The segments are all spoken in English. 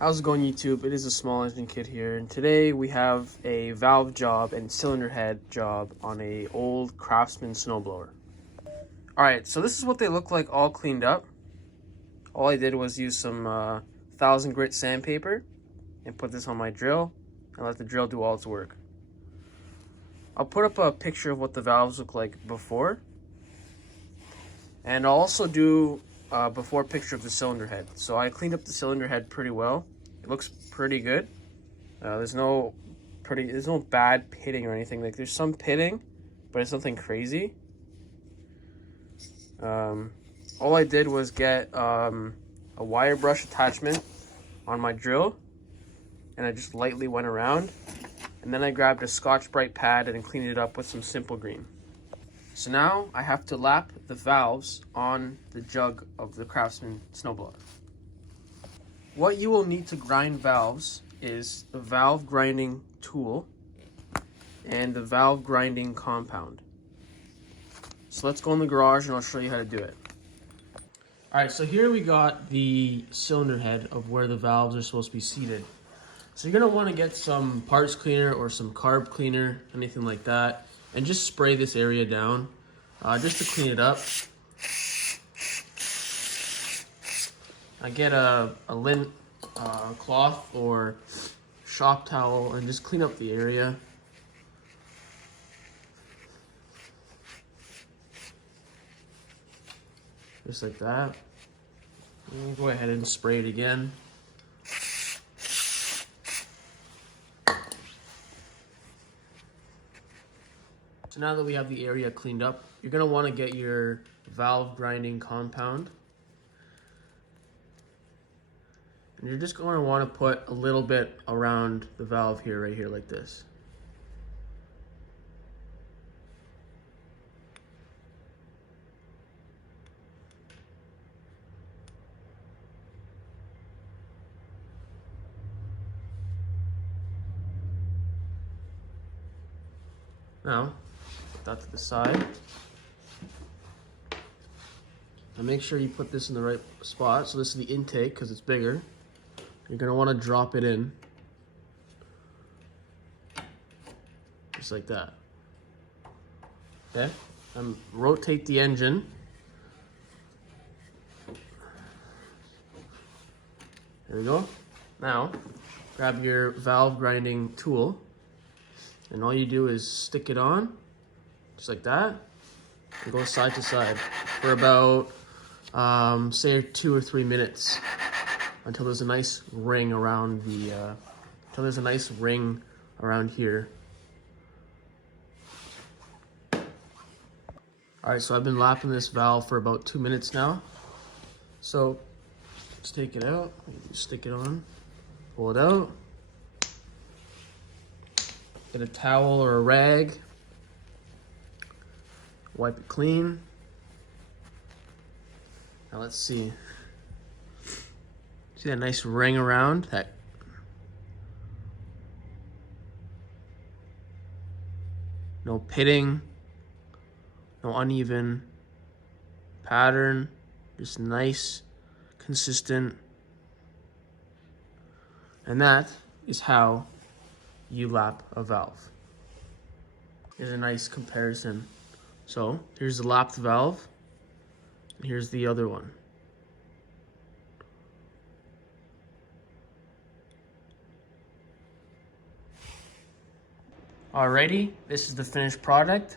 How's it going, YouTube? It is a small engine kid here, and today we have a valve job and cylinder head job on a old Craftsman snowblower. Alright, so this is what they look like all cleaned up. All I did was use some 1000 grit sandpaper and put this on my drill and let the drill do all its work. I'll put up a picture of what the valves look like before, and I'll also do before picture of the cylinder head. So I cleaned up the cylinder head pretty well. It looks pretty good. There's no bad pitting or anything. Like, there's some pitting, but it's nothing crazy. All I did was get a wire brush attachment on my drill, and I just lightly went around, and then I grabbed a Scotch-Brite pad and cleaned it up with some Simple Green. So now I have to lap the valves on the jug of the Craftsman snowblower. What you will need to grind valves is the valve grinding tool and the valve grinding compound. So let's go in the garage and I'll show you how to do it. Alright, so here we got the cylinder head of where the valves are supposed to be seated. So you're going to want to get some parts cleaner or some carb cleaner, anything like that, and just spray this area down just to clean it up. I get a lint cloth or shop towel and just clean up the area. Just like that. And go ahead and spray it again. So now that we have the area cleaned up, you're going to want to get your valve grinding compound. And you're just going to want to put a little bit around the valve here, right here, like this. Now, put that to the side. And make sure you put this in the right spot. So this is the intake because it's bigger. You're going to want to drop it in. Just like that. Okay? And rotate the engine. There we go. Now, grab your valve grinding tool. And all you do is stick it on, just like that, and go side to side for about, say 2 or 3 minutes until there's a nice ring around the, around here. All right, so I've been lapping this valve for about 2 minutes now. So let's take it out, stick it on, pull it out. Get a towel or a rag, wipe it clean. Now let's see. See that nice ring around? That no pitting, no uneven pattern, just nice, consistent. And that is how you lap a valve. Here's a nice comparison. So here's the lapped valve, and here's the other one. Alrighty, this is the finished product.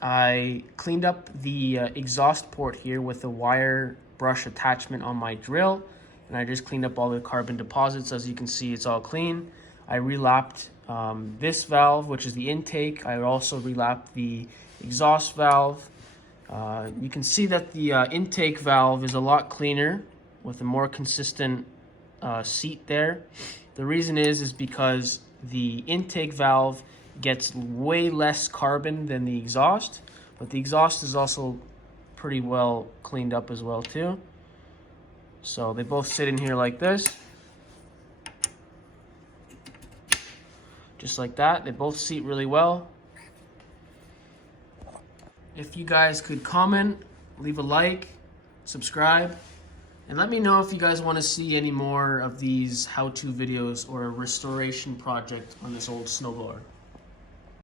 I cleaned up the exhaust port here with a wire brush attachment on my drill, and I just cleaned up all the carbon deposits. As you can see, it's all clean. I relapped this valve, which is the intake. I also relapped the exhaust valve. You can see that the intake valve is a lot cleaner with a more consistent seat there. The reason is because the intake valve gets way less carbon than the exhaust, but the exhaust is also pretty well cleaned up as well too. So they both sit in here like this. Just like that. They both seat really well. If you guys could comment, leave a like, subscribe, And let me know if you guys want to see any more of these how-to videos or a restoration project on this old snowblower.